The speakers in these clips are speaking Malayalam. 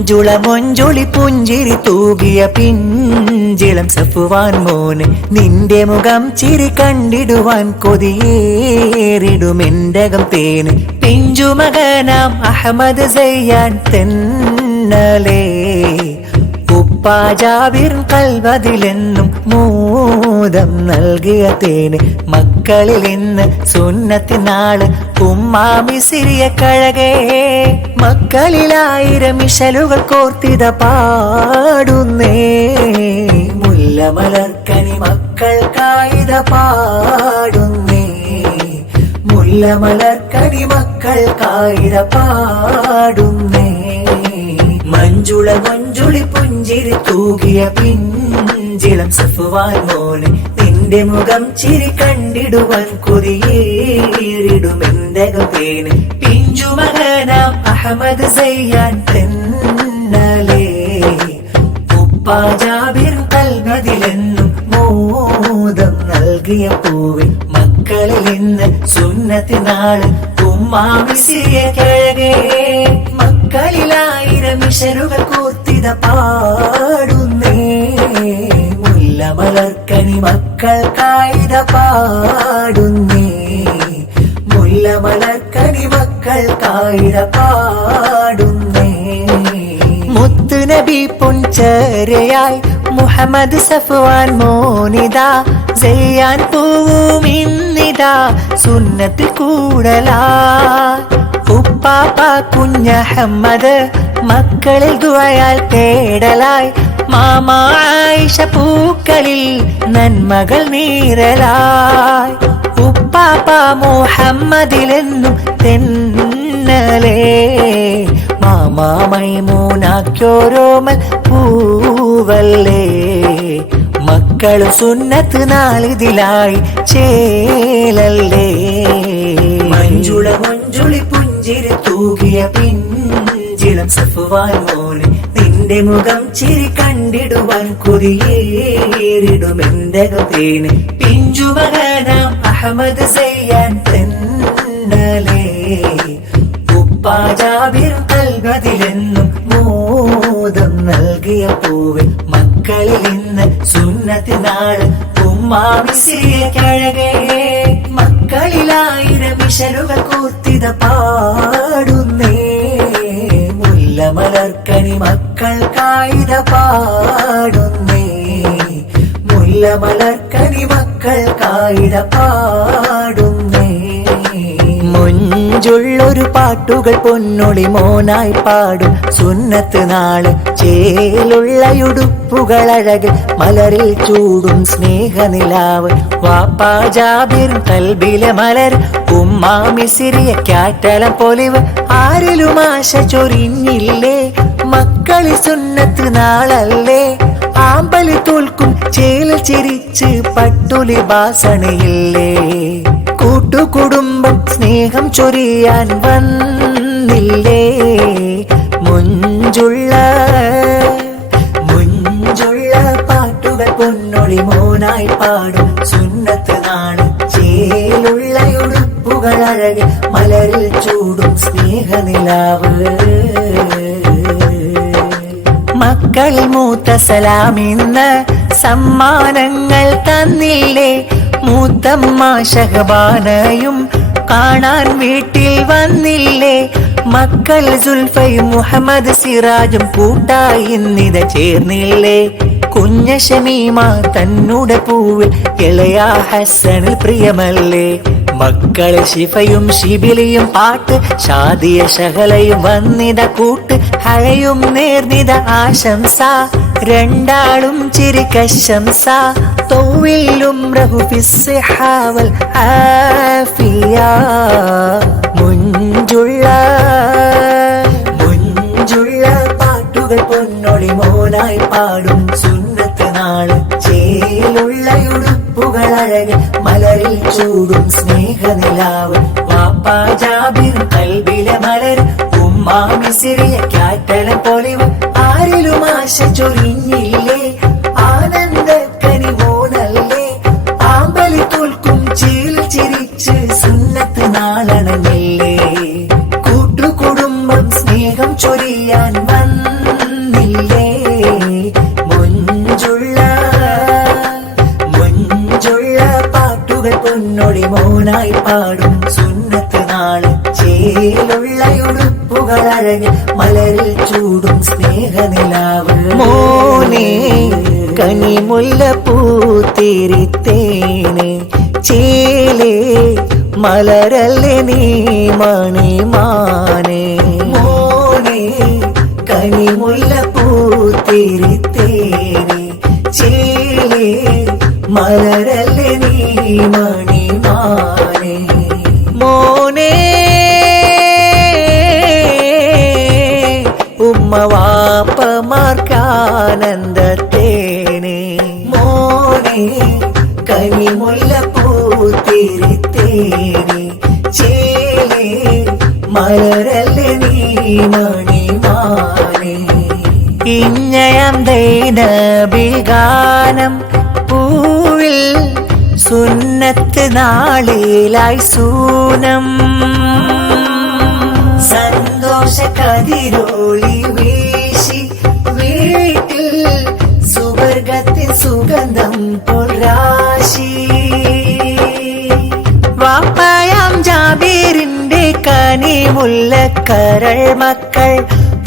മഞ്ജുള മൊഞ്ചൊളി പുഞ്ചിരി തൂകിയ പിഞ്ചിളം സഫ്വാൻ മോന് നിന്റെ മുഖം ചിരി കണ്ടിടുവാൻ കൊതിയേറിടുമെൻ്റകം തേന് പിഞ്ചുമകനാം അഹമ്മദ് സയ്യാൻ തെന്നലേ ഉപ്പാ ജാബിർ കൽവതിലെന്നും മൂതം നൽകിയ തേന് മക്കളിൽ ഇന്ന് സുന്നത്തിനാള് ഉമ്മാമിസിറിയ കഴകേ മക്കളിലായിരം ഇശലുകൾ കോർത്തിത പാടുന്നേ മുല്ലമലർക്കനി മക്കൾക്കായിത പാടുന്നേ മുല്ലമലർക്കനി മക്കൾക്കായിത പാടുന്നേ മഞ്ജുള മഞ്ജുളി പുഞ്ചിരി തൂകിയ പിഞ്ചിളം സഫ്വാൻ മോന് നിന്റെ മുഖം ചിരി കണ്ടിടുവാൻ കൊതിയേറിടുമെൻ്റകം തേന് പിഞ്ചുമകനാം അഹമ്മദ് സയ്യാൻ തെന്നലേ ഉപ്പാ ജാബിർ കൽബതിലെന്നും മോദം നൽകിയ പൂവിൽ മക്കളിൽ ഇന്ന് സുന്നത്തിനാള് ഉമ്മാമിസിയ കഴകേ മക്കളിലായിരം ഇശലുകൾ കോർത്തിത പാടുന്നേ മുല്ലമലർക്കനി മക്കൾക്കായിത പാടുന്നേ മുല്ലമലർക്കനി മക്കൾക്കായിത പാടുന്നേ മുത്ത് നബി പൊൻചേരയായി മുഹമ്മദ് സഫ്വാൻ മോനിതാ സയ്യാൻ പൂവും ഇന്നിതാ സുന്നത്തിൽ കൂടലാ ഉപ്പാപ്പ കുഞ്ഞഹമ്മദ് മക്കളിൽ ദുആയാൽ തേടലായി മാമാ ആയിഷ പൂക്കളിൽ നന്മകൾ നീരലായി ഉപ്പാപ്പ മുഹമ്മദിലെന്നും തെന്നലേ മാമാ മൈമൂനാക്യോരോമൽ പൂവല്ലേ മക്കളും സുന്നത്ത് നാളിതിലായി ചേലല്ലേ മഞ്ജുള മഞ്ജുളി പുഞ്ചിരി തൂകിയ പിഞ്ചിളം സഫ്വാൻ മോന് നിന്റെ മുഖം ചിരി കണ്ടിടുവാൻ കൊതിയേറിടുമെൻ്റകം തേന് പിഞ്ചുമകനാം അഹമ്മദ് സയ്യാൻ തെന്നലേ ഉപ്പാ ജാബിർ കൽബതിലെന്നും മോദം നൽകിയ പൂവിൽ മക്കളിൽ ഇന്ന് സുന്നത്തിനാള് ഉമ്മാമിസിയ കഴകേ മക്കളിലായിരം ഇശലുകൾ കോർത്തിത പാടുന്നേ മുല്ലമലർക്കനി മക്കൾക്കായിത പാടുന്നേ മുല്ലമലർക്കനി മക്കൾക്കായിത പാടുന്നേ മൊഞ്ചുള്ളൊരു പാട്ടുകൾ പൊന്നൊളി മോനായി പാടും സുന്നത്ത് നാള് ചേലുള്ളയുടുപ്പുകൾ അഴക് മലരിൽ ചൂടും സ്നേഹനിലാവ് വാപ്പാ ജാബിർ കൽബിലെ മലർ ഉമ്മാമിസിറിയ കാറ്റലം പൊലിവ് ആരിലും ആശ ചൊരിഞ്ഞില്ലേ മക്കളി സുന്നത്ത് നാളല്ലേ ആമ്പലി തോൽക്കും ചേല ചിരിച്ച് പട്ടുലി ബാസണയില്ലേ കൂട്ടുകുടുംബം സ്നേഹം ചൊരിയാൻ വന്നില്ലേ മുഞ്ചുള്ള പാട്ടുകൾ പൊന്നൊളി മോനായി പാടും സുന്നത്ത് നാള് ചേലുള്ളയുടുപ്പുകൾ അഴകി മലരിൽ ചൂടും സ്നേഹനിലാവ് മക്കളിൽ മൂത്ത സലാമിന്ന് സമ്മാനങ്ങൾ തന്നില്ലേ മൂത്തമ്മ ഷഹബാനയും കാണാൻ വീട്ടിൽ വന്നില്ലേ മക്കൾ സുൽഫയും മുഹമ്മദ് സിറാജും കൂട്ടായി ഇന്നിത ചേർന്നില്ലേ കുഞ്ഞ ഷമീമ തന്നൂടെ പൂവിൽ ഇളയ ഹസനിൽ പ്രിയമല്ലേ മക്കളെ ഷിഫയും ഷിബിലിയും പാട്ട് ഷാദിയ ഷഹലയും വന്നിത കൂട്ട് ഹഴയും നേർന്നിത ആശംസ രണ്ടാളും ചിരിക്കശംസ തോവിലും റഹുഫിസ്ഹാവൽ ആഫിയ മുഞ്ചുള്ള പാട്ടുകൾ പൊന്നൊളി മോനായി പാടും സുന്നത്ത് നാള് ചേലുള്ളയുടുപ്പുകൾ അഴക് മലരിൽ ചൂടും സ്നേഹനിലാവ് വാപ്പാ ജാബിർ കൽബിലെ മലർ ഉമ്മാമിസിറിയ കാറ്റലം പൊലിവ് ആരിലും ആശ ചൊരിഞ്ഞില്ലേ ആനന്ദക്കനി മോനല്ലേ ആമ്പലി തോൽക്കും ചേൽ ചിരിച്ച് സുന്നത്ത് നാളണഞ്ഞില്ലേ കൂട്ടുകുടുംബം സ്നേഹം ചൊരിയാൻ വന്ന മോനായി പാടും സുന്നത്ത് നാള് ചേലുള്ളയുടുപ്പുകൾ അഴക് മലരിൽ ചൂടും സ്നേഹനിലാവ് മോനെ കനിമുല്ല പൂത്തിരിത്തേനെ ചേലേ മലരല്ലേ നീ മണിമാനെ മോനെ കനിമുല്ല പൂത്തിരിത്തേനെ ചേലേ മലരല്ലേ നീ മണിമാനെ മോനെ ഉമ്മവാപ്പമാർക്കാനന്ദത്തേനെ മോനെ കനിമുല്ല പൂത്തിരിത്തേനെ ചേലേ മലരല്ലേ നീ മണിമാനെ ഇഞ്ഞയം ദൈനബിഗാനം പൂവിൽ സുന്നത്ത് നാളിലായി സൂനം സന്തോഷ കതിരോളി വീശി വീട്ടിൽ സുവർഗത്തിൻ സുഗന്ധം പൊരാശി വാപ്പയാം ജാബീറിന്റെ കനിമുല്ലക്കരൾ മക്കൾ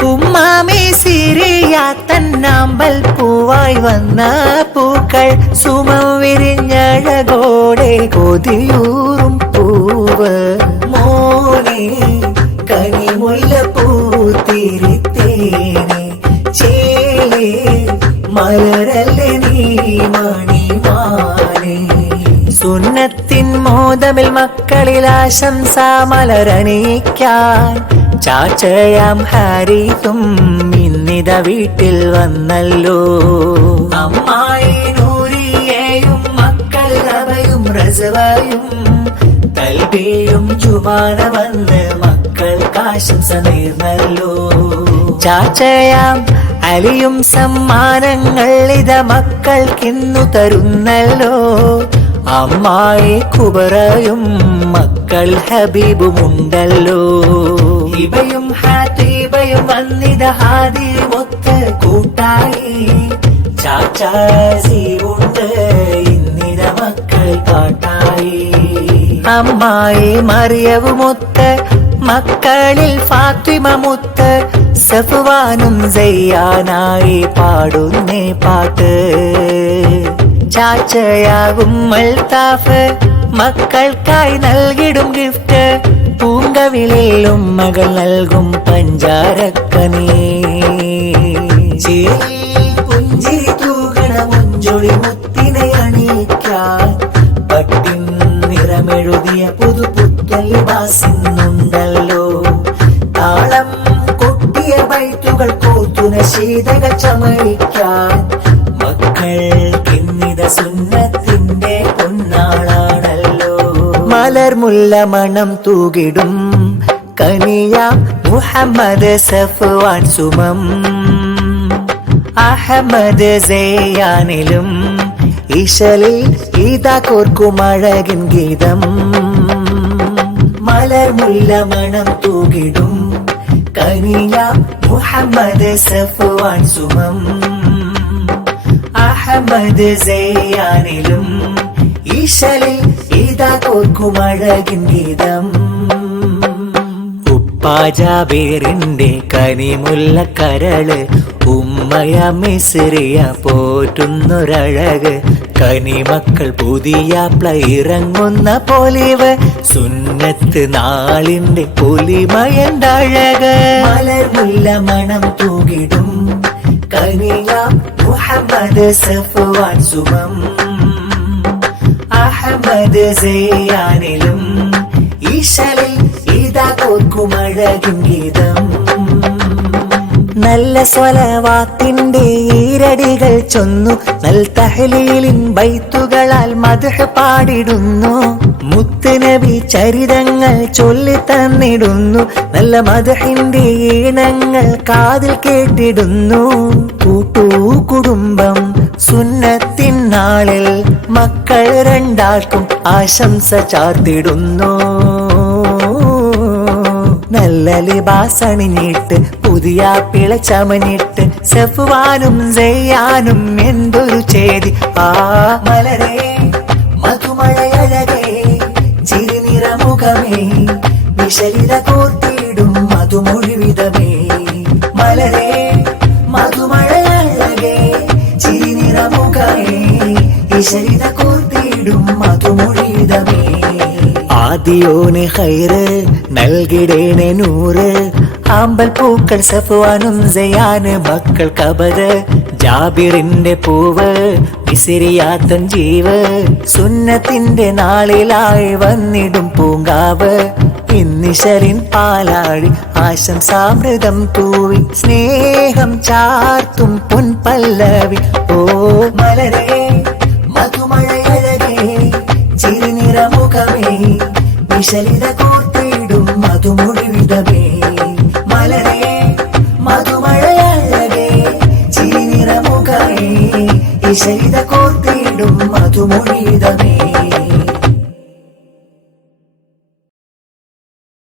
ഉമ്മാമേ സിരിയ തന്നാമ്പൽ പൂവായി വന്ന പൂക്കൾ സുമം വിരിഞ്ഞഴകോടെ കൊതിയൂറും പൂവ് മോനെ കനിമുല്ല പൂത്തിരിത്തേനെ ചേലേ മലരല്ലേ നീ മണിമാനെ സുന്നത്തിൻ മോദമിൽ മക്കളിൽ ആശംസ മലരണിയിക്കാൻ ചാച്ചയാം ഹാരിതും ഇന്നിത വീട്ടിൽ വന്നല്ലോ അമ്മായി നൂരിയേയും മക്കൾ റബയും റസവയും തൽബിയും ജുമാന വന്ന് മക്കൾക്ക് ആശംസ നേർന്നല്ലോ ചാച്ചയാം അലിയും സമ്മാനങ്ങൾ ഇത മക്കൾക്കിന്നു തരുന്നല്ലോ അമ്മായി കുബറയും മക്കൾ ഹബീബുമുണ്ടല്ലോ ഇബയും ഹാത്തീബയും വന്നിത ഹാദി മൊത്ത് കൂട്ടായി ചാച്ചാസിയുണ്ട് ഇന്നിത മക്കൾ കാട്ടായി അമ്മായി മറിയവുമൊത്ത് മക്കളിൽ ഫാത്തിമ മുത്ത് സഫ്വാനും സയ്യാനായി പാടുന്നേ പാട്ട് ചാച്ചയാകും മൽത്താഫ് മക്കൾക്കായി നൽകിടും ഗിഫ്റ്റ് പൂങ്കവിളിലും മകൾ നൽകും പഞ്ചാരക്കനീ പുഞ്ചിരി തൂകണ മുഞ്ചൊളി മുത്തിനെ അണിയിക്കാൻ പട്ടിൻ നിറമെഴുതിയ പുതുപുത്തൽ ലിബാസിന്നുണ്ടല്ലോ താളം കൊട്ടിയ ബൈത്തുകൾ കോർത്തുന ശീതക ചമയിക്കാൻ മക്കൾക്കിന്നിത സുന്നത്തിന്റെ പൊന്നാളാണല്ലോ മലർമുല്ല മണം തൂകിടും കനിയ മുഹമ്മദ് സഫ്വാൻ സുമം അഹമ്മദ് സയ്യാനിലും ഇശലിൽ ഇതാ കോർക്കും അഴകിൻ ഗീതം മലർമുല്ല മണം തൂകിടും കനിയ മുഹമ്മദ് സഫ്വാൻ സുമം അഹമ്മദ് സയ്യാനിലും ഈശലിൽ ഇതാ കോർക്കും അഴകിൻ ഗീതം ഉപ്പാജാബീറിന്റെ കനിമുല്ല കരള് ഉമ്മയ മിസ്രിയ പോറ്റുന്നൊരഴക് കനിമക്കൾ പുതിയ ഇറങ്ങുന്ന പൊലിവ് സുന്നത്ത് നാളിന്റെ പൊലിമയണ്ടഴക് മലർമുല്ല മണം തൂകിടും കനിയ മുഹമ്മദ് സഫ്വാൻ സുമം അഹമ്മദ് സയ്യാനിലും ഈശലിൽ ഇതാ കോർക്കും അഴകിൻ ഗീതം നല്ല സ്വലവാത്തിന്റെ ഈരടികൾ ചൊന്നു നൽ തഹ്ലീലിൻ ബൈത്തുകളാൽ മദ്ഹ് പാടിടുന്നു മുത്തുനബി ചരിതങ്ങൾ ചൊല്ലി തന്നിടുന്നു നല്ല മദ്ഹിന്റെ ഈണങ്ങൾ കാതിൽ കേട്ടിടുന്നു കൂട്ടൂ കുടുംബം സുന്നത്തിൻ നാളിൽ മക്കൾ രണ്ടാൾക്കും ആശംസ ചാർത്തിടുന്നു നല്ല ലിബാസണിഞ്ഞിട്ട് പുതിയ പിള ചമഞ്ഞിട്ട് സഫ്വാനും സയ്യാനും എന്തൊരു ചേതി ആ മലരേ മധുമഴയഴകേ മുഖമേ വിശലിത കോർത്തിടും മധുമൊഴിവിധമേ മലരേ മധുമഴയഴകേ ചിരിനിറമുഖമേ വിശലിത കോർത്തിടും മധുമൊഴിവിധമേ ആദിയോന് ഹൈറ് നൽകിടേനെ നൂറ് ആമ്പൽ പൂക്കൾ സഫ്വാനും സയാന് മക്കൾ കബറ് ജാബിറിന്റെ പൂവ് മിസിരിയാത്തൻ ജീവ് സുന്നത്തിന്റെ നാളിലായി വന്നിടും പൂങ്കാവ് ഇന്നിശലിൻ പാലാഴി ആശംസാമൃതം തൂവി സ്നേഹം ചാർത്തും പൊൻപല്ലവി ഓ മലരേ മധുമഴയഴകേ ചിരിനിറമുഖമേ വിശലിത കോർത്തിടും മധുമൊഴിവിധമേ മലരേ മധുമഴയഴകേ ചിരിനിറമുഖമേ വിശലിത കോർത്തിടും മധുമൊഴിവിധമേ